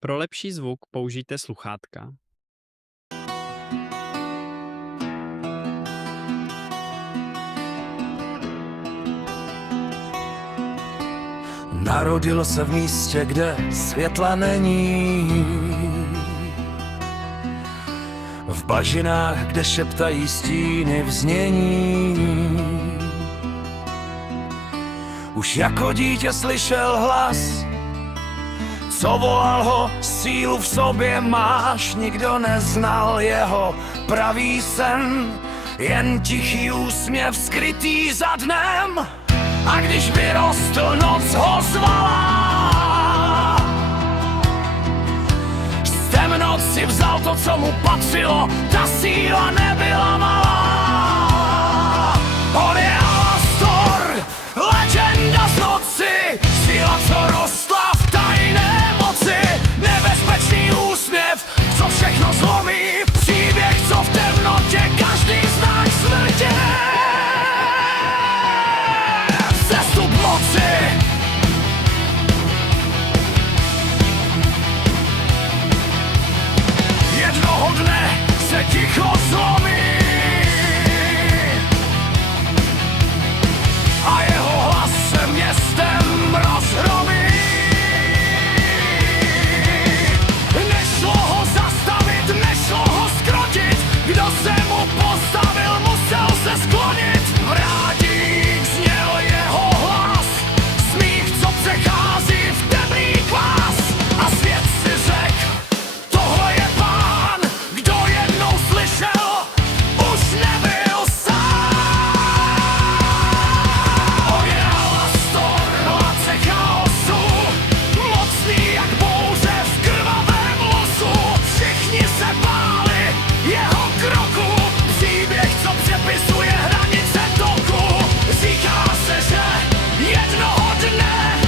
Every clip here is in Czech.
Pro lepší zvuk použijte sluchátka. Narodil se v místě, kde světla není, v bažinách, kde šeptají stíny vznění. Už jako dítě slyšel hlas, co volal ho, sílu v sobě máš. Nikdo neznal jeho pravý sen, jen tichý úsměv skrytý za dnem. A když vyrostl, noc ho zvala, z temnoci vzal to, co mu patřilo, ta síla nebyla malá. On je Alastor, legenda z noci, síla, co rostla v tajné moci. Nebezpečný úsměv, co všechno zlomí, příběh, co v temnotě každý znak smrti. Jednoho dne se ticho zlomí a jeho hlas se městem rozhromí. Nešlo ho zastavit, nešlo ho zkrotit, kdo se mu postavil, musel se sklonit. Vrátník zněl jeho hlas, smích, co přechází v temný kvás. A svět si řekl, tohle je pán, kdo jednou slyšel, už nebyl sám. On je Alastor, vládce chaosu, mocný jak bouře v krvavém losu. Všichni se báli jeho kroku, příběh, co přepisuje hranice toku. Říká se, že jednoho dne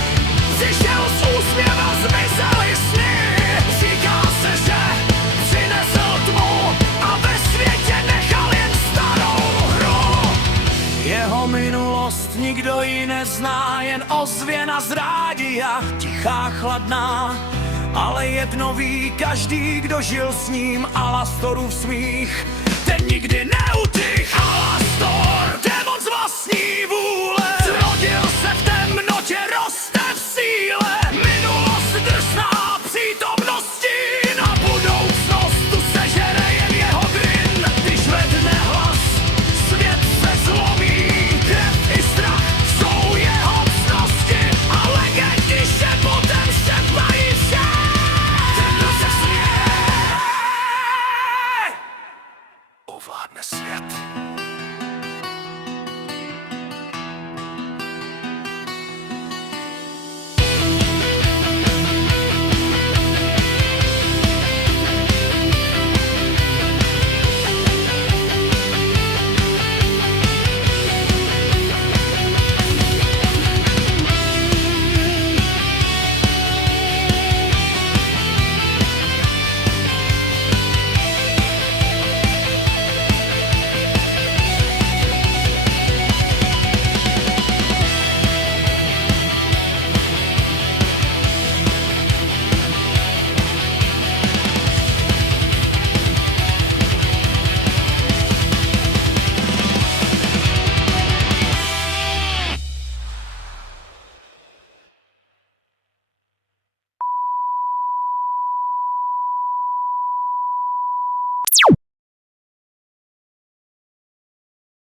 přišel s úsměvem, zmizely sny. Říká se, že přinesl tmu a ve světě nechal jen starou hru. Jeho minulost nikdo ji nezná, jen ozvěna z rádia, tichá, chladná. Ale jedno ví každý, kdo žil s ním, Alastorův smích ten nikdy neutych.